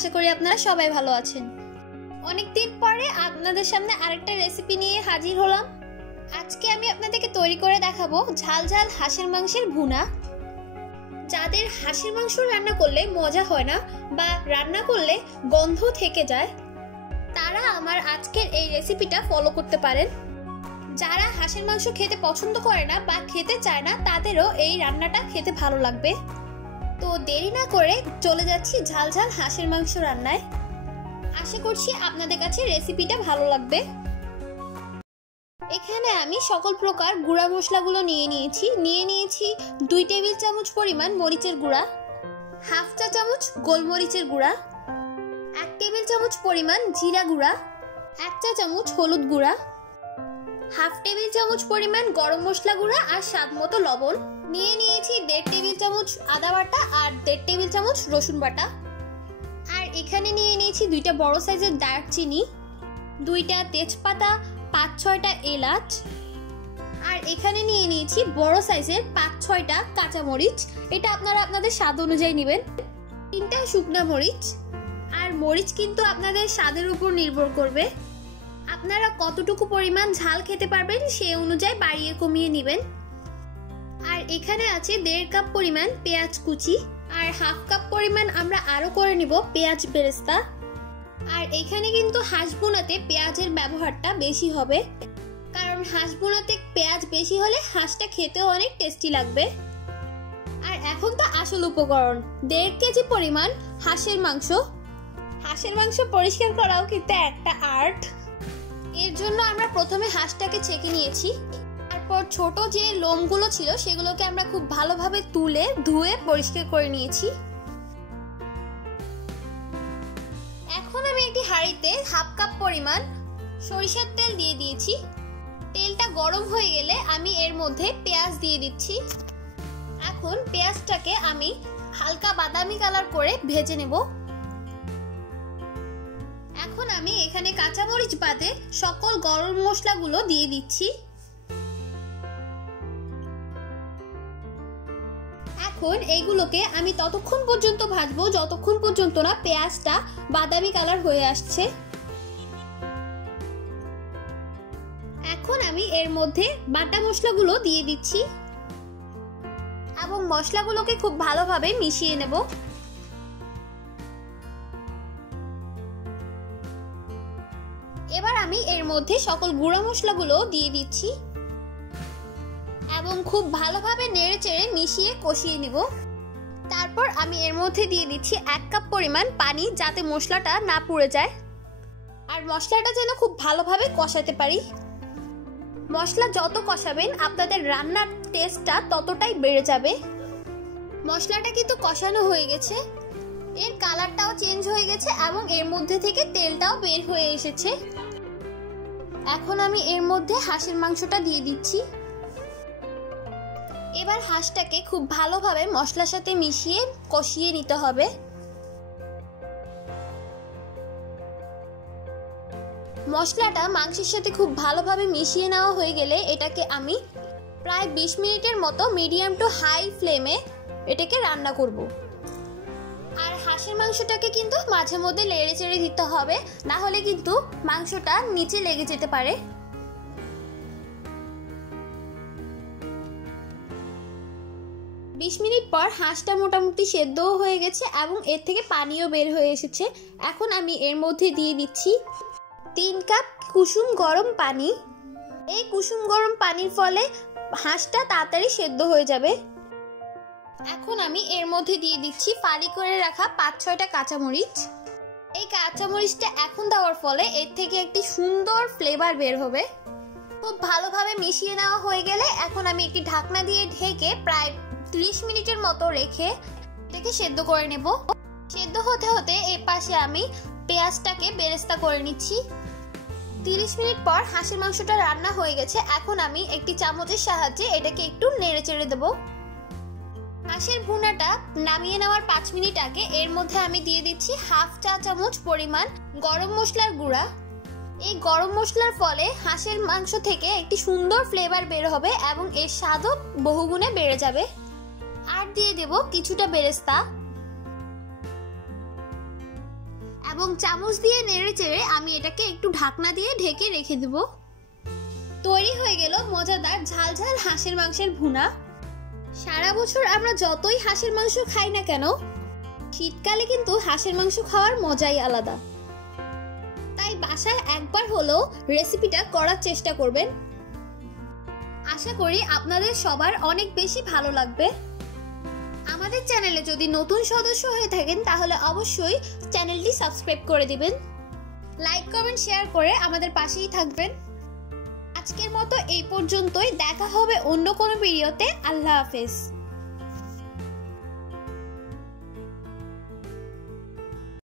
আশা করি আপনারা সবাই ভালো আছেন। অনেকদিন পরে আপনাদের সামনে আরেকটা রেসিপি নিয়ে হাজির হলাম। আজকে আমি আপনাদেরকে তৈরি করে দেখাবো ঝাল ঝাল হাঁসের মাংসের ভুনা। যাদের হাঁসের মাংস রান্না করলে মজা হয় না বা রান্না করলে গন্ধ থেকে যায়, তারা আমার আজকের এই রেসিপিটা ফলো করতে পারেন। যারা হাঁসের মাংস খেতে পছন্দ করে না বা খেতে চায় না, তাদেরও এই রান্নাটা খেতে ভালো লাগবে। তো দেরি না করে চলে যাচ্ছি ঝাল ঝাল হাঁসের মাংস রান্নায়। আশা করছি আপনাদের কাছে রেসিপিটা ভালো লাগবে। এখানে আমি সকল প্রকার গুঁড়া মশলাগুলো নিয়ে নিয়েছি 2 টেবিল চামচ পরিমাণ মরিচের গুঁড়া, হাফ চা চামচ গোলমরিচের গুঁড়া, 1 টেবিল চামচ পরিমাণ জিরা গুঁড়া, 1 চা চামচ হলুদ গুঁড়া, হাফ টেবিল চামচ পরিমাণ গরম মশলা গুঁড়া আর স্বাদ মতো লবণ। নিয়ে নিয়েছি 1.5 টেবিল চামচ আদা বাটা আর 1.5 টেবিল চামচ রসুন বাটা। আর এখানে নিয়ে নিয়েছি 2টা বড় সাইজের দারচিনি, 2টা তেজপাতা, 5-6টা এলাচ। আর এখানে নিয়ে নিয়েছি বড় সাইজের 5-6টা কাঁচামরিচ, এটা আপনারা আপনাদের স্বাদ অনুযায়ী নেবেন। 3টা শুকনা মরিচ। আর মরিচ কিন্তু আপনাদের স্বাদের উপর নির্ভর করবে, আপনারা কতটুকু পরিমাণ ঝাল খেতে পারবেন সেই অনুযায়ী বাড়িয়ে কমিয়ে নেবেন। আর এখানে আছে 1.5 কাপ পরিমাণ পেঁয়াজ কুচি, আর হাফ কাপ পরিমাণ আমরা আরো করে নিব পেঁয়াজ বেরেস্তা। আর এখানে কিন্তু হাঁস ভুনাতে পেঁয়াজের ব্যবহারটা বেশি হবে, কারণ হাঁস ভুনাতে পেঁয়াজ বেশি হলে হাঁসটা খেতেও অনেক টেস্টি লাগবে। আর এখন তো আসল উপকরণ, 1.5 কেজি পরিমাণ হাঁসের মাংস। হাঁসের মাংস পরিষ্কার করাও কিন্তু একটা আর্ট। এর জন্য আমরা প্রথমে হাঁসটাকে ছেঁকে নিয়েছি, তারপর ছোট যে লোমগুলো ছিল সেগুলোকে আমরা খুব ভালোভাবে তুলে ধুয়ে পরিষ্কার করে নিয়েছি। এখন আমি একটি হাঁড়িতে হাফ কাপ পরিমাণ সরিষার তেল দিয়ে দিয়েছি। তেলটা গরম হয়ে গেলে আমি এর মধ্যে পেঁয়াজ দিয়ে দিচ্ছি। এখন পেঁয়াজটাকে আমি হালকা বাদামি কালার করে ভেজে নেব। এখন আমি এখানে কাঁচামরিচ বাদে সকল গরম মশলাগুলো দিয়ে দিচ্ছি। এখন এইগুলোকে আমি ততক্ষণ পর্যন্ত ভাজবো যতক্ষণ পর্যন্ত না পেঁয়াজটা বাদামি কালার হয়ে আসছে। এখন আমি এর মধ্যে বাটা মশলাগুলো দিয়ে দিচ্ছি এবং মশলাগুলোকে খুব ভালোভাবে মিশিয়ে নেব। এবার আমি এর মধ্যে সকল গুঁড়া মশলাগুলো দিয়ে দিচ্ছি এবং খুব ভালোভাবে নেড়েচেড়ে মিশিয়ে কষিয়ে নিব। তারপর আমি এর মধ্যে দিয়ে দিচ্ছি 1 কাপ পরিমাণ পানি, যাতে মশলাটা না পুড়ে যায় আর মশলাটা যেন খুব ভালোভাবে কষাতে পারি। মশলা যত কষাবেন আপনাদের রান্নার টেস্টটা ততটাই বেড়ে যাবে। মশলাটা কিন্তু কষানো হয়ে গেছে, এর কালারটাও চেঞ্জ হয়ে গেছে এবং এর মধ্যে থেকে তেলটাও বের হয়ে এসেছে। এখন আমি এর মধ্যে হাঁসের মাংসটা দিয়ে দিচ্ছি। এবার হাঁসটাকে খুব ভালোভাবে মশলার সাথে মিশিয়ে কষিয়ে নিতে হবে। মশলাটা মাংসের সাথে খুব ভালোভাবে মিশিয়ে নেওয়া হয়ে গেলে এটাকে আমি প্রায় 20 মিনিটের মতো মিডিয়াম টু হাই ফ্লেমে এটাকে রান্না করব। আর হাঁসের মাংসটাকে কিন্তু মাঝে মধ্যে নেড়ে চেড়ে দিতে হবে, না হলে কিন্তু মাংসটা নিচে লেগে যেতে পারে। বিশ মিনিট পর হাঁসটা মোটামুটি সেদ্ধও হয়ে গেছে এবং এর থেকে পানিও বের হয়ে এসেছে। এখন আমি এর মধ্যে দিয়ে দিচ্ছি 3 কাপ কুসুম গরম পানি। এই কুসুম গরম পানির ফলে হাঁসটা তাড়াতাড়ি সেদ্ধ হয়ে যাবে। এখন আমি এর মধ্যে দিয়ে দিচ্ছি ফালি করে রাখা 5-6টা কাঁচামরিচ। এই কাঁচামরিচটা এখন দেওয়ার ফলে এর থেকে একটি সুন্দর ফ্লেভার বের হবে। খুব ভালোভাবে মিশিয়ে নেওয়া হয়ে গেলে এখন আমি একটি ঢাকনা দিয়ে ঢেকে প্রায় 30 মিনিটের মতো রেখে এটাকে সেদ্ধ করে নেব। সেদ্ধ হতে হতে এই পাশে আমি পেঁয়াজটাকে বেরেস্তা করে নিচ্ছি। 30 মিনিট পর হাঁসের মাংসটা রান্না হয়ে গেছে। এখন আমি একটি চামচের সাহায্যে এটাকে একটু নেড়ে চেড়ে দেবো। হাঁসের ভুনাটা নামিয়ে নেওয়ার 5 মিনিট আগে এর মধ্যে আমি দিয়ে দিচ্ছি হাফ চা চামচ পরিমাণ গরম মশলার গুঁড়া। এই গরম মশলার ফলে হাঁসের মাংস থেকে একটি সুন্দর ফ্লেভার বের হবে এবং এর স্বাদও বহুগুণে বেড়ে যাবে। আর দিয়ে দেব কিছুটা বেরেস্তা। এবং চামচ দিয়ে নেড়েচেড়ে আমি এটাকে একটু ঢাকনা দিয়ে ঢেকে রেখে দেব। তৈরি হয়ে গেল মজাদার ঝাল ঝাল হাঁসের মাংসের ভুনা। সারা বছর আমরা যতই হাঁসের মাংস খাই না কেন, শীতকালে কিন্তু হাঁসের মাংস খাওয়ার মজাই আলাদা। তাই বাসায় একবার হলেও রেসিপিটা করার চেষ্টা করবেন। আশা করি আপনাদের সবার অনেক বেশি ভালো লাগবে। আমাদের চ্যানেলে যদি নতুন সদস্য হয়ে থাকেন তাহলে অবশ্যই চ্যানেলটি সাবস্ক্রাইব করে দিবেন, লাইক কমেন্ট শেয়ার করে আমাদের পাশেই থাকবেন। আজকের মতো এই পর্যন্তই, দেখা হবে অন্য কোনো ভিডিওতে। আল্লাহ হাফেজ।